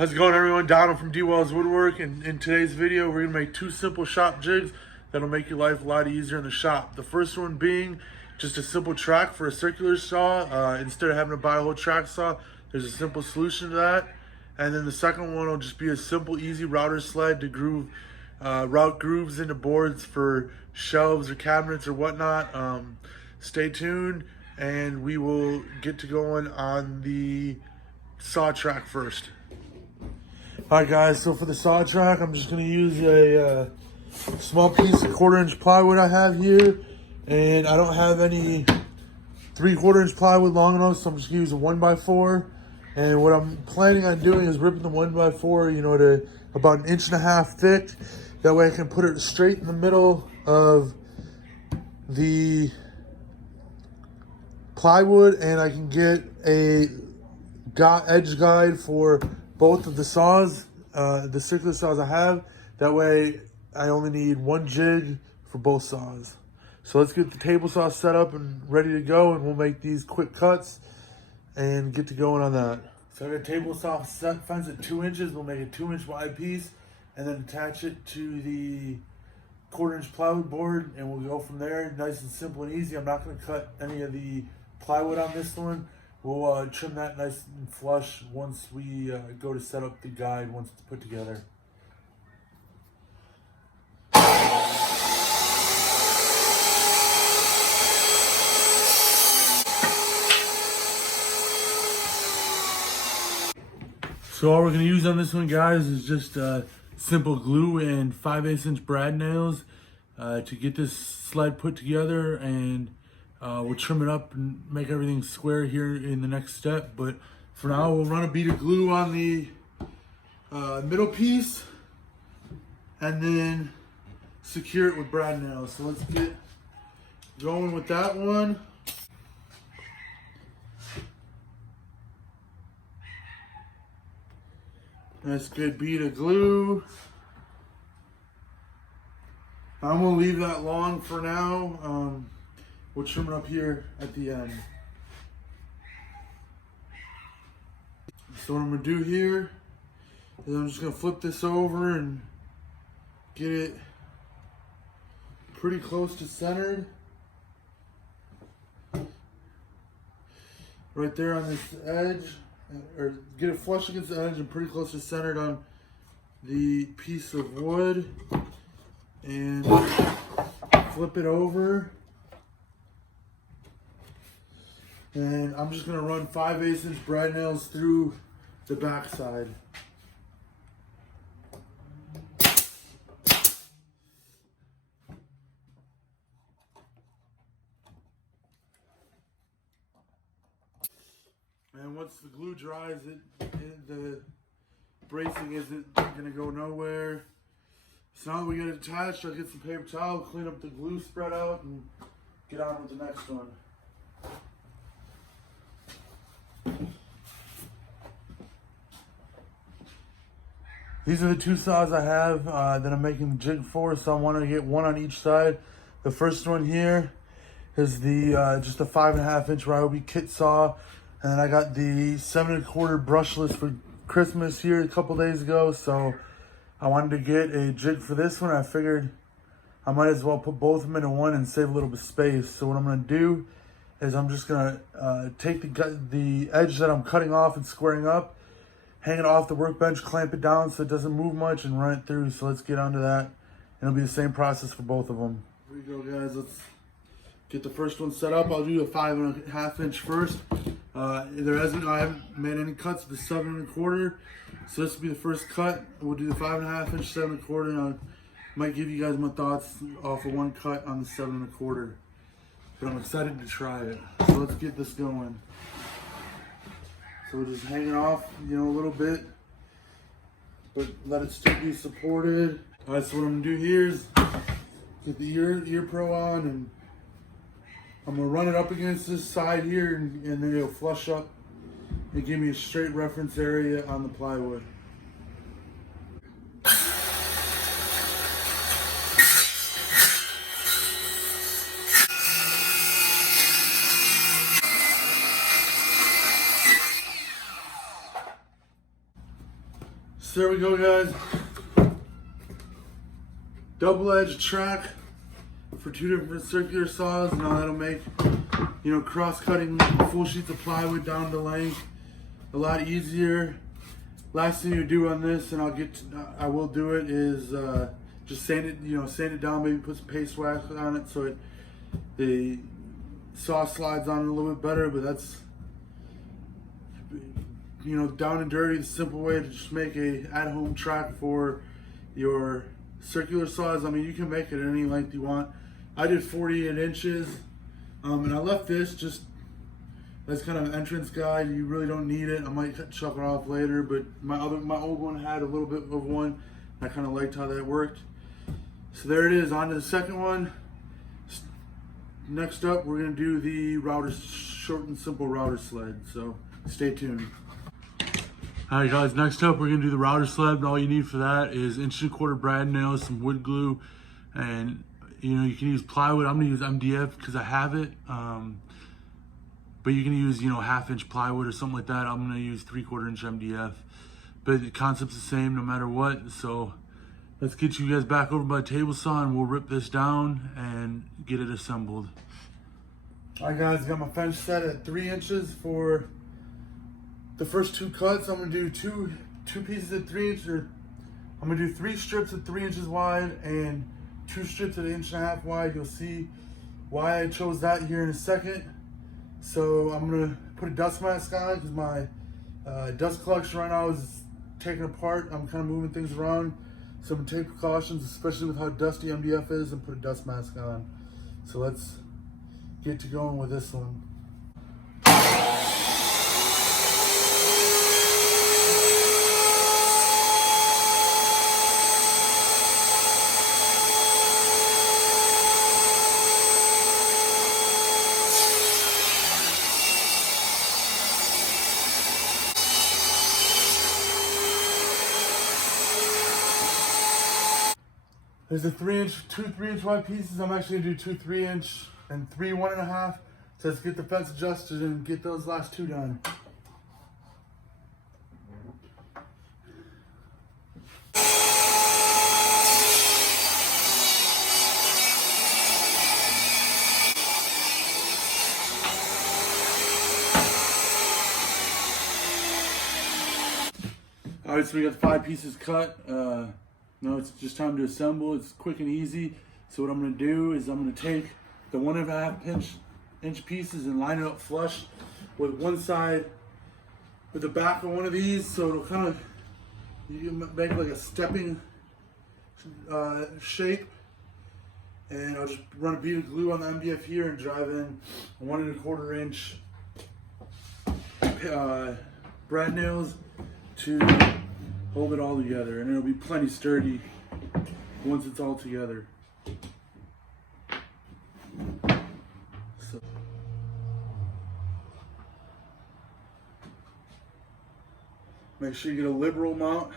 How's it going, everyone? Donald from D Wells Woodwork, and in today's video we're going to make two simple shop jigs that'll make your life a lot easier in the shop. The first one being just a simple track for a circular saw. Instead of having to buy a whole track saw, there's a simple solution to that. And then the second one will just be a simple, easy router sled to route grooves into boards for shelves or cabinets or whatnot. Stay tuned, and we will get to going on the saw track first. Alright guys, so for the saw track, I'm just going to use a small piece of 1/4 inch plywood I have here. And I don't have any 3/4 inch plywood long enough, so I'm just going to use a 1x4. And what I'm planning on doing is ripping the 1x4, to about 1.5 inches thick. That way I can put it straight in the middle of the plywood, and I can get a edge guide for both of the saws, the circular saws I have. That way I only need one jig for both saws. So let's get the table saw set up and ready to go, and we'll make these quick cuts and get to going on that. So I got a table saw set fence at 2 inches. We'll make a 2-inch wide piece and then attach it to the 1/4 inch plywood board, and we'll go from there. Nice and simple and easy. I'm not going to cut any of the plywood on this one. We'll trim that nice and flush once we go to set up the guide once it's put together. So all we're going to use on this one, guys, is just simple glue and 5/8 inch brad nails to get this sled put together, and we'll trim it up and make everything square here in the next step. But for now, we'll run a bead of glue on the middle piece and then secure it with brad nails. So let's get going with that one. Nice good bead of glue. I'm gonna leave that long for now. We'll trim it up here at the end. So what I'm gonna do here is I'm just gonna flip this over and get it pretty close to centered. Right there on this edge, or get it flush against the edge and pretty close to centered on the piece of wood. And flip it over. And I'm just gonna run 5/8 inch brad nails through the back side. And once the glue dries, the bracing isn't gonna go nowhere. So now that we get it attached, I'll get some paper towel, clean up the glue spread out, and get on with the next one. These are the two saws I have that I'm making the jig for, so I want to get one on each side. The first one here is the just a 5.5 inch Ryobi kit saw, and then I got the 7 1/4 brushless for Christmas here a couple days ago, so I wanted to get a jig for this one. I figured I might as well put both of them into one and save a little bit of space. So what I'm going to do is I'm just going to take the edge that I'm cutting off and squaring up, hang it off the workbench, clamp it down so it doesn't move much, and run it through. So let's get onto that. And it'll be the same process for both of them. Here we go, guys. Let's get the first one set up. I'll do a 5.5 inch first. I haven't made any cuts with the 7 1/4. So this will be the first cut. We'll do the 5.5 inch, 7 1/4, and I might give you guys my thoughts off of one cut on the 7 1/4. But I'm excited to try it. So let's get this going. So we'll just hang it off, a little bit, but let it still be supported. All right, so what I'm gonna do here is get the ear pro on, and I'm gonna run it up against this side here, and then it'll flush up and give me a straight reference area on the plywood. So there we go, guys. Double-edged track for 2 different circular saws. Now that'll make, cross-cutting full sheets of plywood down to length a lot easier. Last thing you do on this, and I will do it, is just sand it down, maybe put some paste wax on it so the saw slides on it a little bit better. But that's, down and dirty, the simple way to just make a at-home track for your circular saws. I mean, you can make it any length you want. I did 48 inches, and I left this just as kind of an entrance guide. You really don't need it. I might chuck it off later, but my old one had a little bit of one. I kind of liked how that worked. So there it is, on to the second one. Next up, we're gonna do the router, short and simple router sled. So stay tuned. All right, guys, next up, we're gonna do the router sled. And all you need for that is 1.25" brad nails, some wood glue, and you can use plywood. I'm gonna use MDF because I have it. But you can use, 1/2" plywood or something like that. I'm gonna use 3/4" MDF. But the concept's the same no matter what. So let's get you guys back over by the table saw and we'll rip this down and get it assembled. All right, guys, got my fence set at 3 inches for the first 2 cuts. I'm gonna do two pieces at 3 inches. I'm gonna do 3 strips at 3 inches wide and 2 strips at 1.5 inches wide. You'll see why I chose that here in a second. So I'm gonna put a dust mask on because my dust collection right now is taken apart. I'm kind of moving things around. So I'm gonna take precautions, especially with how dusty MDF is, and put a dust mask on. So let's get to going with this one. There's the 2 3-inch wide pieces. I'm actually gonna do 2 3-inch and 3 1.5. So let's get the fence adjusted and get those last 2 done. All right, so we got 5 pieces cut. Now it's just time to assemble. It's quick and easy. So what I'm gonna do is I'm gonna take the 1.5" inch pieces and line it up flush with one side, with the back of one of these. So it'll kind of, you can make like a stepping shape. And I'll just run a bead of glue on the MDF here and drive in a 1 1/4" inch brad nails to hold it all together, and it'll be plenty sturdy once it's all together. So make sure you get a liberal mount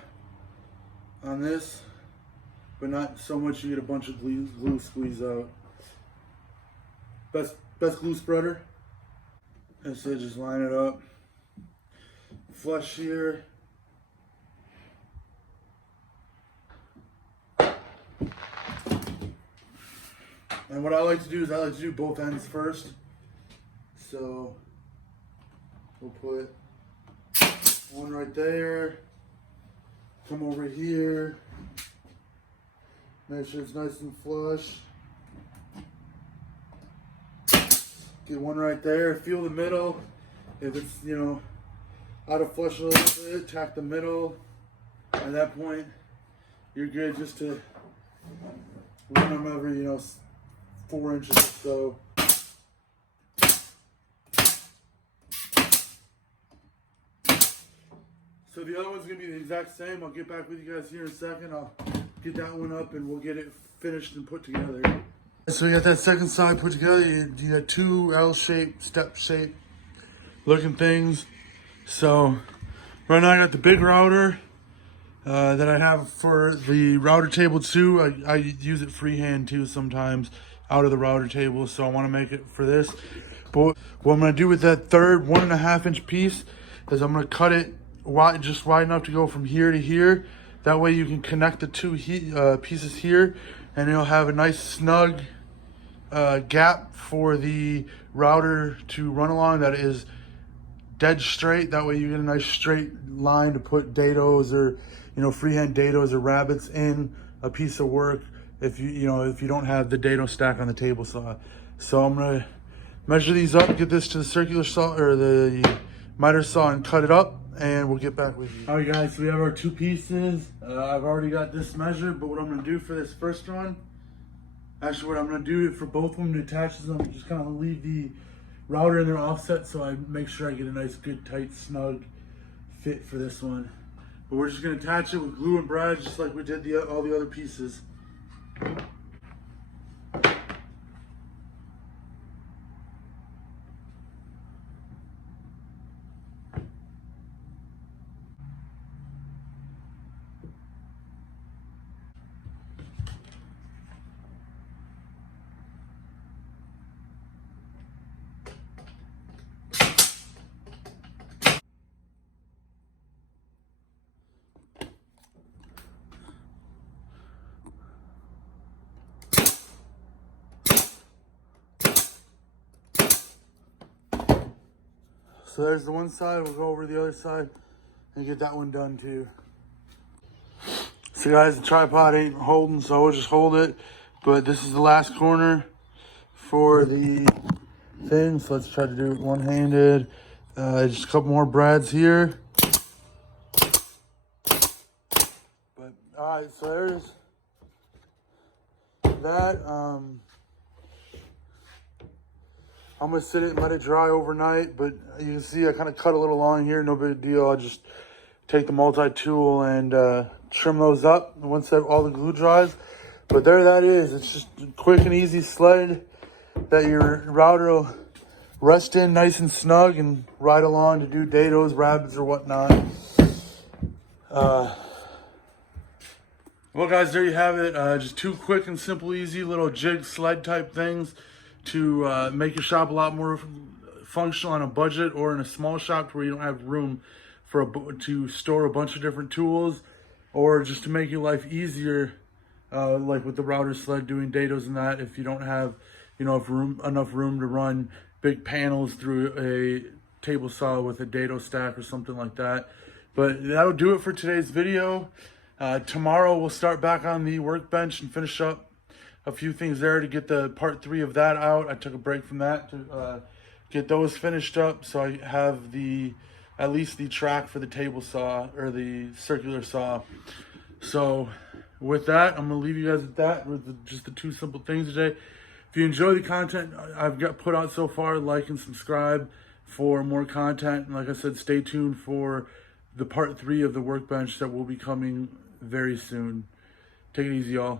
on this, but not so much you get a bunch of glue squeeze out. Best glue spreader. And so just line it up flush here. And what I like to do is I like to do both ends first. So we'll put one right there, come over here, make sure it's nice and flush. Get one right there, feel the middle. If it's, out of flush a little bit, tack the middle. At that point, you're good just to run them every, 4 inches or so. So the other one's gonna be the exact same. I'll get back with you guys here in a second. I'll get that one up and we'll get it finished and put together. So we got that second side put together. You got 2 L-shaped, step-shaped looking things. So right now I got the big router that I have for the router table too. I use it freehand too sometimes out of the router table, so I want to make it for this. But what I'm going to do with that third 1.5 inch piece is I'm going to cut it just wide enough to go from here to here. That way you can connect the two pieces here, and it'll have a nice snug gap for the router to run along that is dead straight. That way you get a nice straight line to put dados or freehand dados or rabbits in a piece of work if you don't have the dado stack on the table saw. So I'm gonna measure these up, get this to the circular saw or the miter saw and cut it up, and we'll get back with you. All right guys, so we have our two pieces. I've already got this measured, but what I'm gonna do for this first one, actually what I'm gonna do for both of them to attach them, just kind of leave the router in their offset so I make sure I get a nice good tight snug fit for this one. But we're just gonna attach it with glue and brad just like we did all the other pieces. So there's the one side, we'll go over the other side and get that one done too. So guys, the tripod ain't holding, so we'll just hold it. But this is the last corner for the thing, so let's try to do it one-handed. Just a couple more brads here. But all right, so there's that. I'm gonna sit it and let it dry overnight, but you can see I kind of cut a little long here, no big deal. I'll just take the multi-tool and trim those up once all the glue dries. But there that is. It's just a quick and easy sled that your router will rest in nice and snug and ride along to do dados, rabbits, or whatnot. Well guys, there you have it. Just two quick and simple, easy little jig sled type things to make your shop a lot more functional on a budget or in a small shop where you don't have room to store a bunch of different tools, or just to make your life easier, like with the router sled doing dados and that, if you don't have enough room to run big panels through a table saw with a dado stack or something like that. But that'll do it for today's video. Tomorrow we'll start back on the workbench and finish up a few things there to get the part 3 of that out. I took a break from that to get those finished up, so I have at least the track for the table saw or the circular saw. So with that, I'm gonna leave you guys at that with just the two simple things today. If you enjoy the content I've got put out so far, like and subscribe for more content. And like I said, stay tuned for the part 3 of the workbench that will be coming very soon. Take it easy, y'all.